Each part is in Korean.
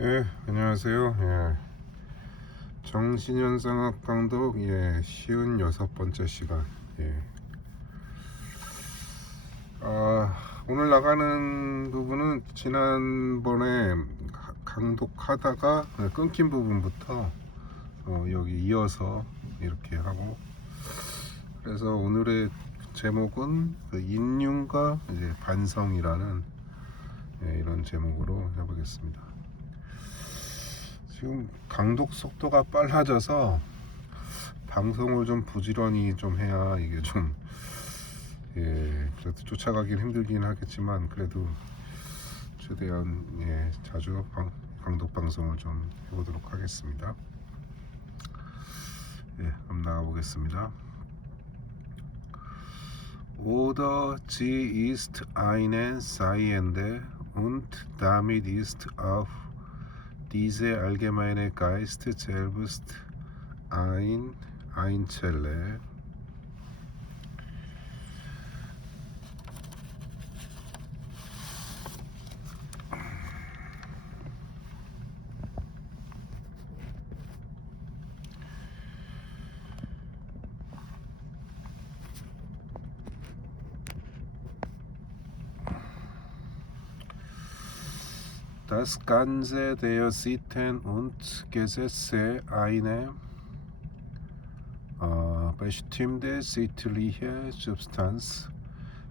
예, 안녕하세요. 예, 정신현상학 강독 56번째 시간. 예. 오늘 나가는 부분은 지난번에 강독하다가 끊긴 부분부터 여기 이어서 이렇게 하고, 그래서 오늘의 제목은 그 인륜과 이제 반성이라는 이런 제목으로 해보겠습니다. 지금 강독 속도가 빨라져서 방송을 좀 부지런히 좀 해야 이게 좀 그래도 쫓아가긴 힘들긴 하겠지만, 그래도 최대한 자주 강독 방송을 좀 해보도록 하겠습니다. 그럼 나가보겠습니다. Oder sie ist eine Seiende und damit ist auf diese allgemeine Geist selbst ein Einzelle. Das Ganze der Sitten und Gesetze eine bestimmte sittliche Substanz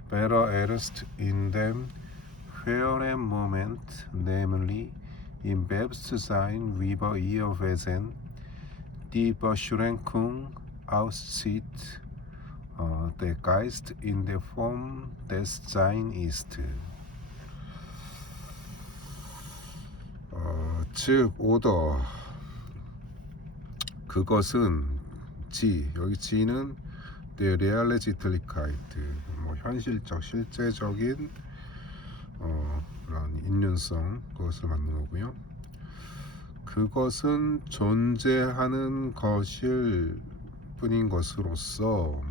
wäre erst in dem höheren Moment, nämlich im Bewusstsein über ihr Wesen, die Beschränkung auszieht, der Geist in der Form des Sein ist. 즉 오더, 그것은 여기 지는 the Realität, 현실적, 실제적인 그런 인륜성, 그것을 만든 거고요. 그것은 존재하는 것일 뿐인 것으로서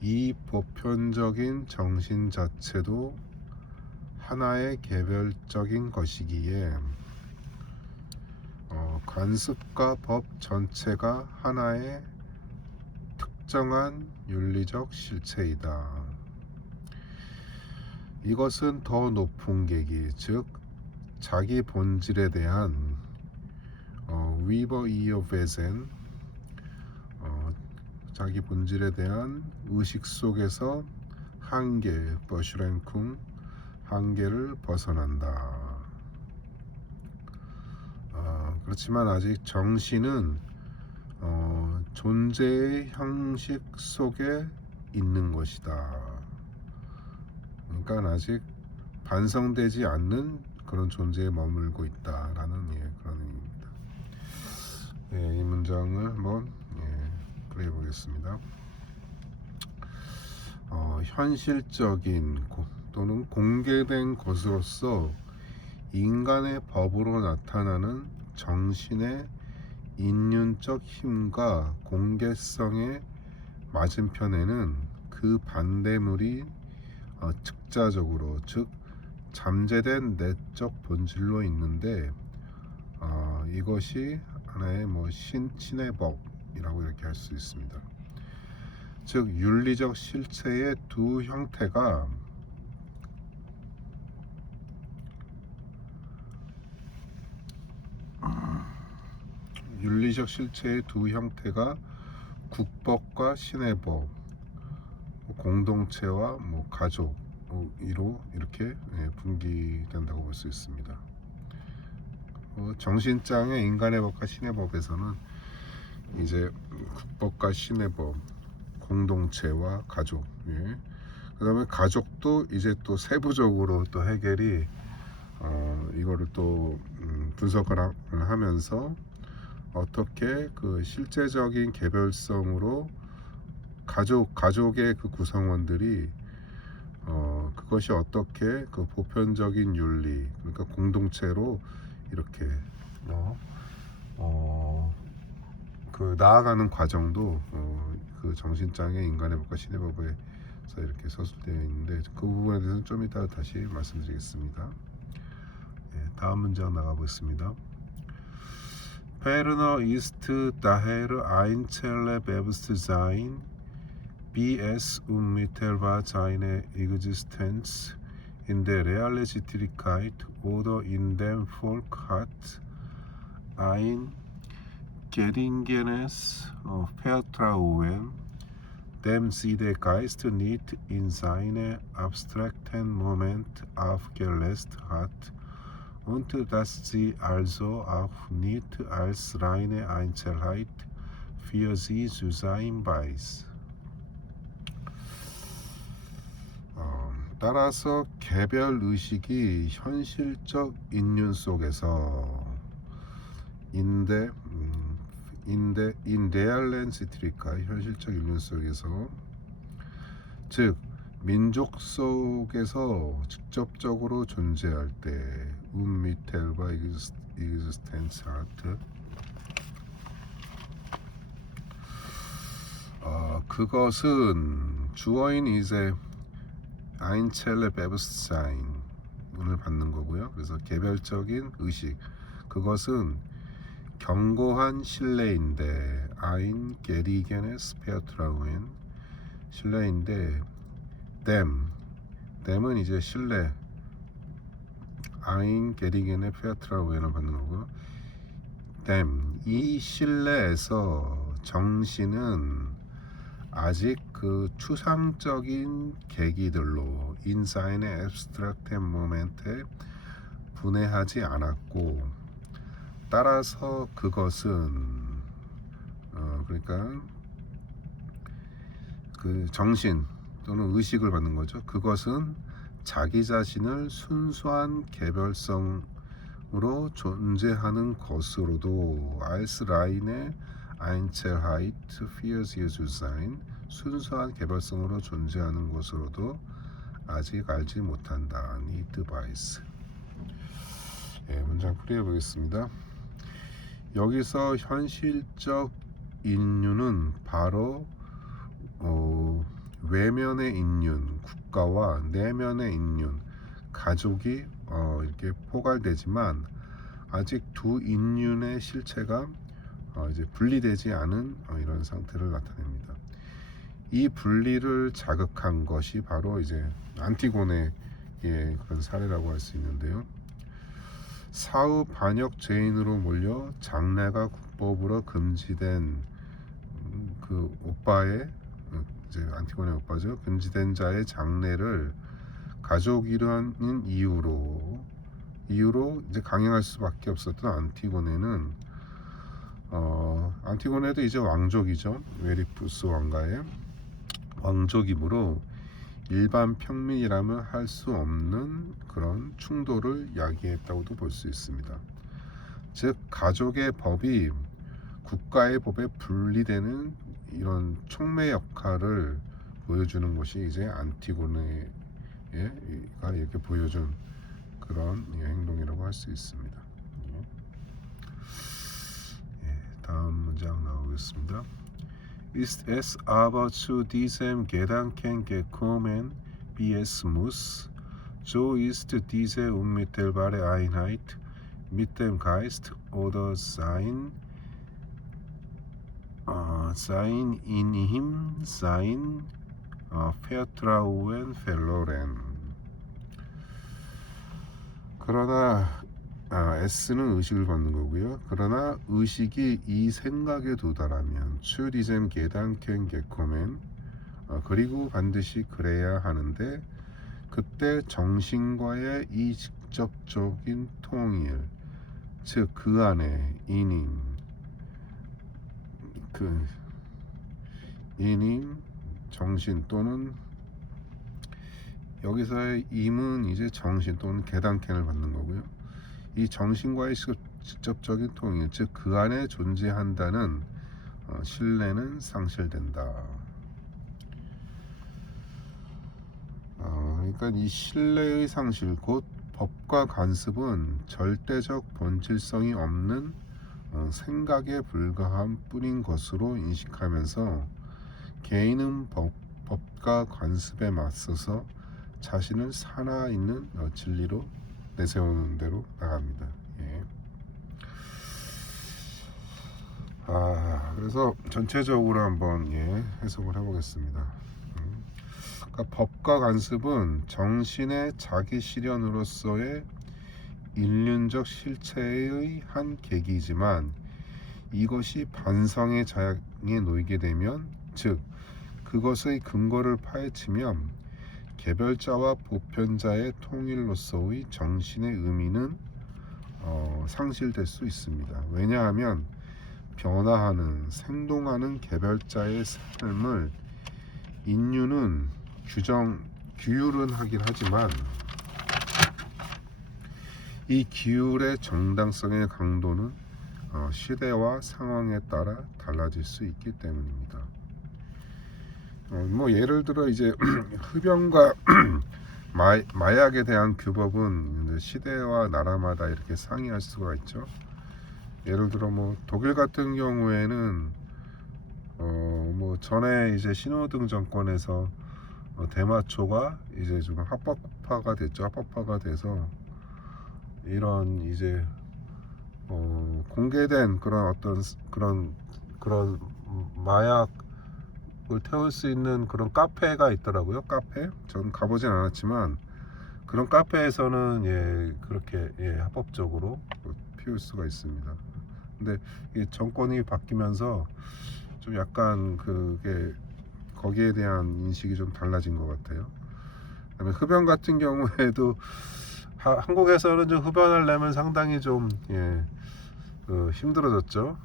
이 보편적인 정신 자체도 하나의 개별적인 것이기에 관습과 법 전체가 하나의 특정한 윤리적 실체이다. 이것은 더 높은 계기, 즉 자기 본질에 대한 위버 이어 베센, 자기 본질에 대한 의식 속에서 한계, 버슈랭쿵, 한계를 벗어난다. 그렇지만 아직 정신은 존재의 형식 속에 있는 것이다. 그러니까 아직 반성되지 않는 그런 존재에 머물고 있다라는 그런 의미입니다. 이 문장을 한번 그려 보겠습니다. 현실적인 또는 공개된 것으로서 인간의 법으로 나타나는 정신의 인륜적 힘과 공개성의 맞은편에는 그 반대물이 즉자적으로, 즉 잠재된 내적 본질로 있는데, 이것이 하나의 신의 법이라고 이렇게 할 수 있습니다. 즉 윤리적 실체의 두 형태가 국법과 신의 법, 공동체와 가족으로 이렇게 분기된다고 볼 수 있습니다. 정신장의 인간의 법과 신의 법에서는 이제 국법과 신의 법, 공동체와 가족, 그 다음에 가족도 이제 또 세부적으로 또 해결이 이거를 또 분석을 하면서 어떻게 그 실제적인 개별성으로 가족의 그 구성원들이 그것이 어떻게 그 보편적인 윤리, 그러니까 공동체로 이렇게 그 나아가는 과정도 그 정신장애 인간의 법과 신의 법에서 이렇게 서술되어 있는데, 그 부분에 대해서는 좀 이따 다시 말씀드리겠습니다. 다음 문장 나가보겠습니다. Ferner ist daher einzelne Bewusstsein, wie es unmittelbar seine Existenz in der Realität oder in dem Volk hat, ein geringeres Vertrauen, dem sie der Geist nicht in seine abstrakten Moment aufgelöst hat und dass sie also auch nicht als reine Einzelheit für sie zu sein weiß. 따라서 개별 의식이 현실적 인륜 속에서 인데알렌시트리카 현실적 인륜 속에서 즉 민족 속에서 직접적으로 존재할 때 운미텔바 이그스텐스 하트 그것은 주어인 이제 아인첼레 베브스타인을 받는 거고요. 그래서 개별적인 의식 그것은 견고한 신뢰인데 아인 게리게네스 페어트라우엔 신뢰인데 댐은 이제 신뢰 아인 게리게네 페어트라우엔을 받는 거고요. 이 신뢰에서 정신은 아직 그 추상적인 계기들로 인사인의 앱스트랙트 모멘트에 분해하지 않았고 따라서 그것은 그러니까 그 정신 또는 의식을 받는 거죠. 그것은 자기 자신을 순수한 개별성으로 존재하는 것으로도 als reine Einzelheit für sie zu sein 순수한 개별성으로 존재하는 것으로도 아직 알지 못한다. Nicht weiß. 문장 풀이해 보겠습니다. 여기서 현실적 인륜은 바로 외면의 인륜, 국가와 내면의 인륜, 가족이 이렇게 포괄되지만 아직 두 인륜의 실체가 이제 분리되지 않은 이런 상태를 나타냅니다. 이 분리를 자극한 것이 바로 이제 안티고네의 그런 사례라고 할 수 있는데요. 사후 반역 죄인으로 몰려 장래가 국법으로 금지된 그 오빠의 이제 안티고네 오빠죠. 금지된 자의 장래를 가족이라는 이유로 이제 강행할 수밖에 없었던 안티고네는 안티고네도 이제 왕족이죠. 웨리푸스 왕가의 왕족이므로 일반 평민이라면 할 수 없는 그런 충돌을 야기했다고도 볼 수 있습니다. 즉 가족의 법이 국가의 법에 분리되는 이런 촉매 역할을 보여주는 것이 이제 안티고네가 이렇게 보여준 그런 행동이라고 할 수 있습니다. 다음 문장 나오겠습니다. Ist es aber zu diesem Gedanken gekommen, wie es muss, so ist diese unmittelbare Einheit mit dem Geist oder sein in ihm sein Vertrauen verloren. 그러나 S는 의식을 받는 거고요. 그러나 의식이 이 생각에 도달하면 zu diesem Gedanken gekommen 그리고 반드시 그래야 하는데 그때 정신과의 이 직접적인 통일 즉 그 안에 이님 정신 또는 여기서의 임은 이제 정신 또는 게단켄을 받는 거고요. 이 정신과의 직접적인 통일, 즉 그 안에 존재한다는 신뢰는 상실된다. 그러니까 이 신뢰의 상실, 곧 법과 관습은 절대적 본질성이 없는 생각에 불과한 뿐인 것으로 인식하면서 개인은 법과 관습에 맞서서 자신을 살아있는 진리로 내세우는 대로 나갑니다. 예. 그래서 전체적으로 한번 해석을 해보겠습니다. 그러니까 법과 관습은 정신의 자기 실현으로서의 인륜적 실체의 한 계기이지만 이것이 반성의 자양에 놓이게 되면, 즉 그것의 근거를 파헤치면 개별자와 보편자의 통일로서의 정신의 의미는 상실될 수 있습니다. 왜냐하면 변화하는, 생동하는 개별자의 삶을 인륜은 규율은 하긴 하지만 이 규율의 정당성의 강도는 시대와 상황에 따라 달라질 수 있기 때문입니다. 뭐 예를 들어 이제 흡연과 마약에 대한 규법은 이제 시대와 나라마다 이렇게 상이할 수가 있죠. 예를 들어 뭐 독일 같은 경우에는 뭐 전에 이제 신호등 정권에서 대마초가 이제 좀 합법화가 됐죠. 합법화가 돼서 이런 이제 공개된 그런 어떤 그런 마약을 태울 수 있는 그런 카페가 있더라고요. 카페. 전 가보진 않았지만 그런 카페에서는 그렇게 합법적으로 피울 수가 있습니다. 근데 이 정권이 바뀌면서 좀 약간 그게 거기에 대한 인식이 좀 달라진 것 같아요. 그다음에 흡연 같은 경우에도 한국에서는 좀 흡연하려면 상당히 좀 힘들어졌죠.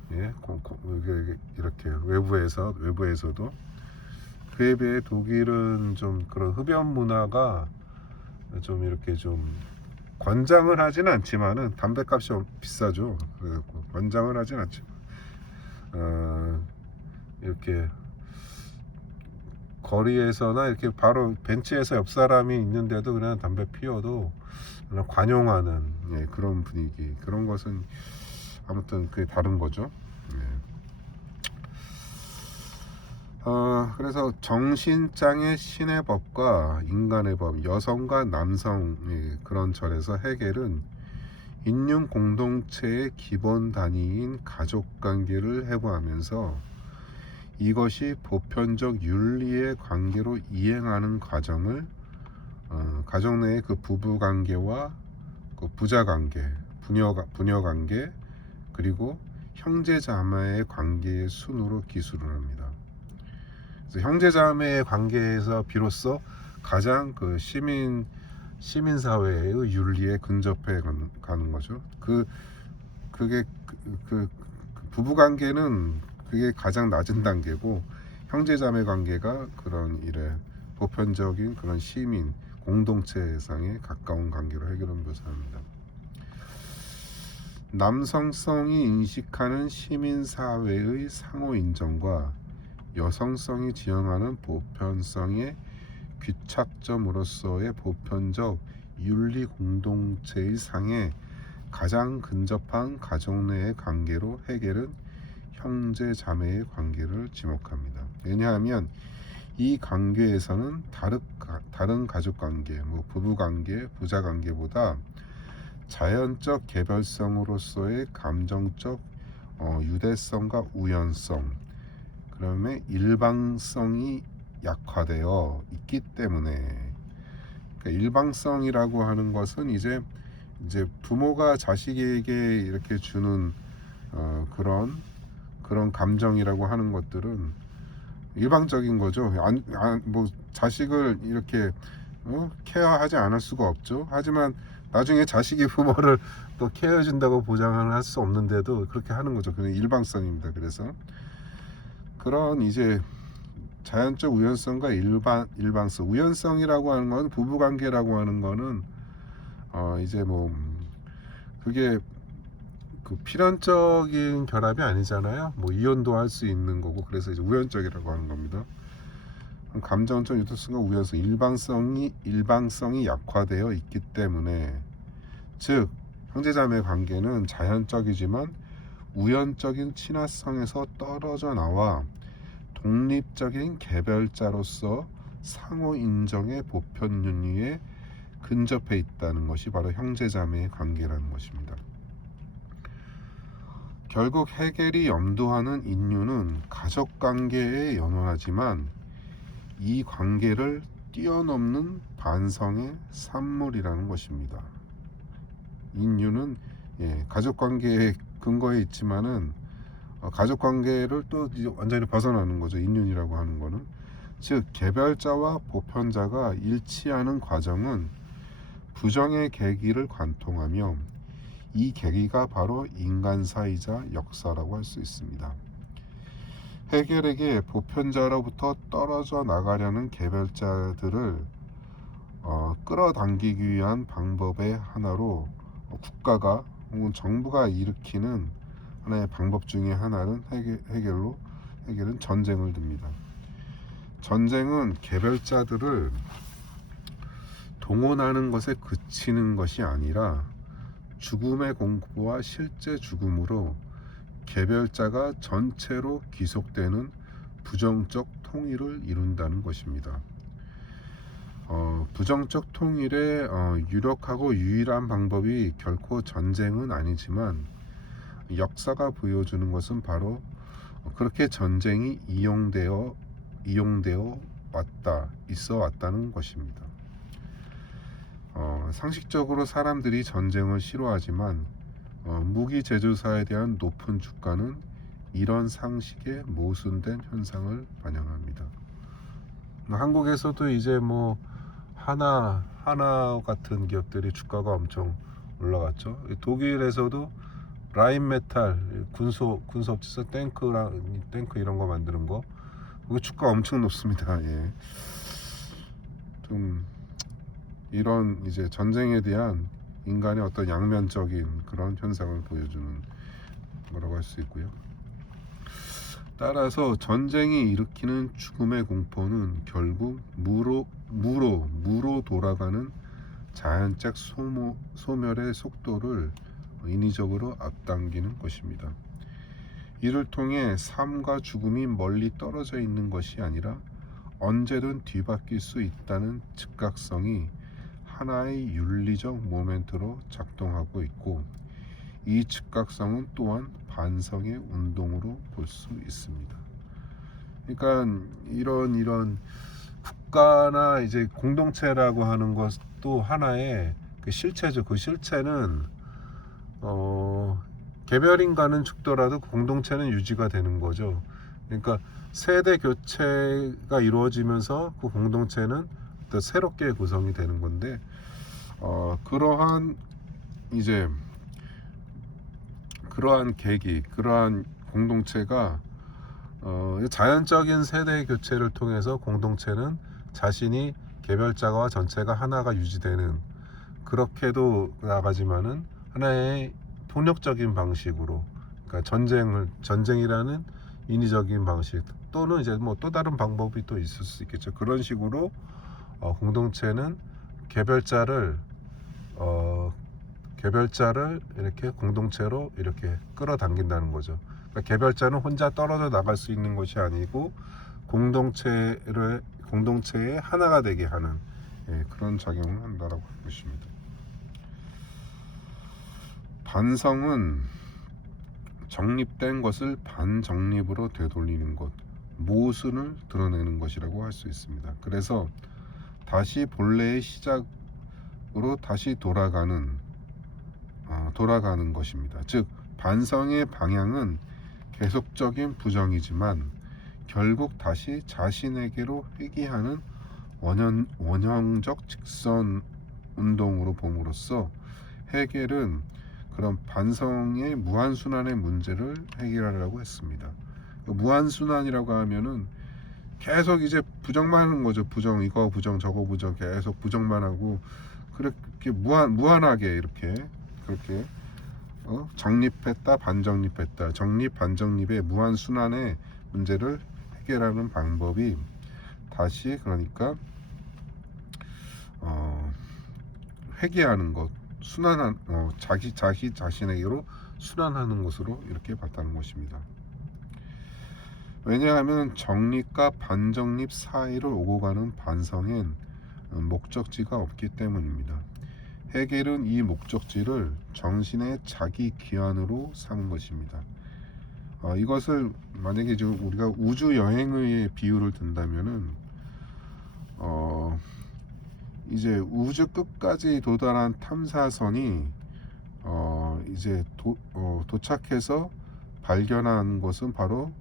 이렇게 외부에서도 그에 비해 독일은 좀 그런 흡연 문화가 좀 이렇게 좀 권장을 하진 않지만은 담배값이 비싸죠. 그래갖고 권장을 하진 않지만 이렇게 거리에서나 이렇게 바로 벤치에서 옆 사람이 있는데도 그냥 담배 피워도 그냥 관용하는 그런 분위기, 그런 것은 아무튼 그게 다른 거죠. 그래서 정신장애 신의 법과 인간의 법, 여성과 남성의 그런 절에서 헤겔은 인륜 공동체의 기본 단위인 가족관계를 해부하면서 이것이 보편적 윤리의 관계로 이행하는 과정을 가족 내의 그 부부관계와 그 부자관계, 부녀관계, 그리고 형제자매의 관계의 순으로 기술을 합니다. 그래서 형제자매의 관계에서 비로소 가장 그 시민사회의 윤리에 근접해 가는 거죠. 그게 그 부부관계는 그게 가장 낮은 단계고, 형제자매 관계가 그런 보편적인 그런 시민 공동체상에 가까운 관계로 해결을 묘사합니다. 남성성이 인식하는 시민사회의 상호인정과 여성성이 지향하는 보편성의 귀착점으로서의 보편적 윤리 공동체의 상에 가장 근접한 가족 내의 관계로 헤겔은 형제 자매의 관계를 지목합니다. 왜냐하면 이 관계에서는 다른 가족 관계, 뭐 부부 관계, 부자 관계보다 자연적 개별성으로서의 감정적 유대성과 우연성, 그다음에 일방성이 약화되어 있기 때문에, 그러니까 일방성이라고 하는 것은 이제 부모가 자식에게 이렇게 주는 그런 감정이라고 하는 것들은 일방적인 거죠. 뭐 자식을 이렇게 케어하지 않을 수가 없죠. 하지만 나중에 자식이 부모를 또 케어해준다고 보장을 할 수 없는데도 그렇게 하는 거죠. 그냥 일방성입니다. 그래서 그런 이제 자연적 우연성과 일방성, 우연성이라고 하는 건 부부관계라고 하는 거는 이제 뭐 그게 그 필연적인 결합이 아니잖아요. 뭐 이혼도 할 수 있는 거고, 그래서 이제 우연적이라고 하는 겁니다. 감정적 유도성과 우연성, 일방성이 약화되어 있기 때문에, 즉 형제자매 관계는 자연적이지만 우연적인 친화성에서 떨어져 나와 독립적인 개별자로서 상호 인정의 보편 윤리에 근접해 있다는 것이 바로 형제자매의 관계라는 것입니다. 결국 헤겔이 염두하는 인류는 가족관계에 연원하지만 이 관계를 뛰어넘는 반성의 산물이라는 것입니다. 인류는 가족관계에 근거해 있지만은 가족관계를 또 이제 완전히 벗어나는 거죠. 인륜이라고 하는 거는. 즉 개별자와 보편자가 일치하는 과정은 부정의 계기를 관통하며 이 계기가 바로 인간사이자 역사라고 할 수 있습니다. 헤겔에게 보편자로부터 떨어져 나가려는 개별자들을 끌어당기기 위한 방법의 하나로 국가가 혹은 정부가 일으키는 하나의 방법 중에 하나는 헤겔은 전쟁을 듭니다. 전쟁은 개별자들을 동원하는 것에 그치는 것이 아니라 죽음의 공포와 실제 죽음으로 개별자가 전체로 귀속되는 부정적 통일을 이룬다는 것입니다. 부정적 통일의 유력하고 유일한 방법이 결코 전쟁은 아니지만 역사가 보여주는 것은 바로 그렇게 전쟁이 이용되어 있어 왔다는 것입니다. 상식적으로 사람들이 전쟁을 싫어하지만 무기 제조사에 대한 높은 주가는 이런 상식에 모순된 현상을 반영합니다. 한국에서도 이제 뭐 하나 같은 기업들이 주가가 엄청 올라갔죠. 독일에서도 라인메탈 군소업체에서 탱크 이런 거 만드는 거 그 주가 엄청 높습니다. 좀 이런 이제 전쟁에 대한 인간의 어떤 양면적인 그런 현상을 보여주는 거라고 할 수 있고요. 따라서 전쟁이 일으키는 죽음의 공포는 결국 무로 돌아가는 자연적 소멸의 속도를 인위적으로 앞당기는 것입니다. 이를 통해 삶과 죽음이 멀리 떨어져 있는 것이 아니라 언제든 뒤바뀔 수 있다는 즉각성이 하나의 윤리적 모멘트로 작동하고 있고, 이 즉각성은 또한 반성의 운동으로 볼 수 있습니다. 그러니까 이런 국가나 이제 공동체라고 하는 것도 하나의 그 실체죠. 그 실체는 개별인간은 죽더라도 공동체는 유지가 되는 거죠. 그러니까 세대 교체가 이루어지면서 그 공동체는 또 새롭게 구성이 되는 건데, 그러한 계기, 그러한 공동체가 자연적인 세대 교체를 통해서 공동체는 자신이 개별자와 전체가 하나가 유지되는, 그렇게도 나가지만은 하나의 폭력적인 방식으로, 그러니까 전쟁이라는 인위적인 방식 또는 이제 뭐 또 다른 방법이 또 있을 수 있겠죠. 그런 식으로 공동체는 개별자를 이렇게 공동체로 이렇게 끌어당긴다는 거죠. 그러니까 개별자는 혼자 떨어져 나갈 수 있는 것이 아니고 공동체의 하나가 되게 하는 그런 작용을 한다라고 할 것입니다. 반성은 정립된 것을 반정립으로 되돌리는 것, 모순을 드러내는 것이라고 할 수 있습니다. 그래서 다시 본래의 시작으로 다시 돌아가는 것입니다. 즉 반성의 방향은 계속적인 부정이지만 결국 다시 자신에게로 회귀하는 원형적 직선 운동으로 봄으로써 헤겔은 그런 반성의 무한순환의 문제를 해결하려고 했습니다. 무한순환이라고 하면은 계속 이제 부정만 하는 거죠. 이거 부정 저거 부정 계속 부정만 하고, 그렇게 무한하게 그렇게 정립했다 반정립했다, 정립 반정립의 무한순환의 문제를 해결하는 방법이 다시 그러니까 회귀하는 것, 순환한 자신에게로 순환하는 것으로 이렇게 봤다는 것입니다. 왜냐하면 정립과 반정립 사이를 오고 가는 반성엔 목적지가 없기 때문입니다. 헤겔은 이 목적지를 정신의 자기 기한으로 삼은 것입니다. 이것을 만약에 지금 우리가 우주 여행의 비유를 든다면은 이제 우주 끝까지 도달한 탐사선이 이제 도착해서 발견한 것은 바로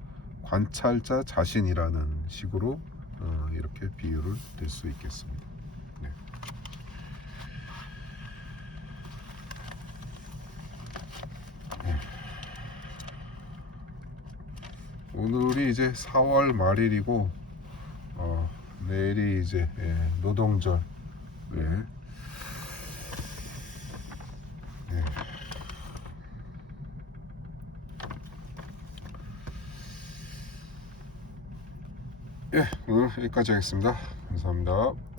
관찰자 자신이라는 식으로 이렇게 비유를 들 수 있겠습니다. 네. 오늘이 이제 4월 말일이고 내일이 이제 노동절. 네. 네. 예, 오늘 여기까지 하겠습니다. 감사합니다.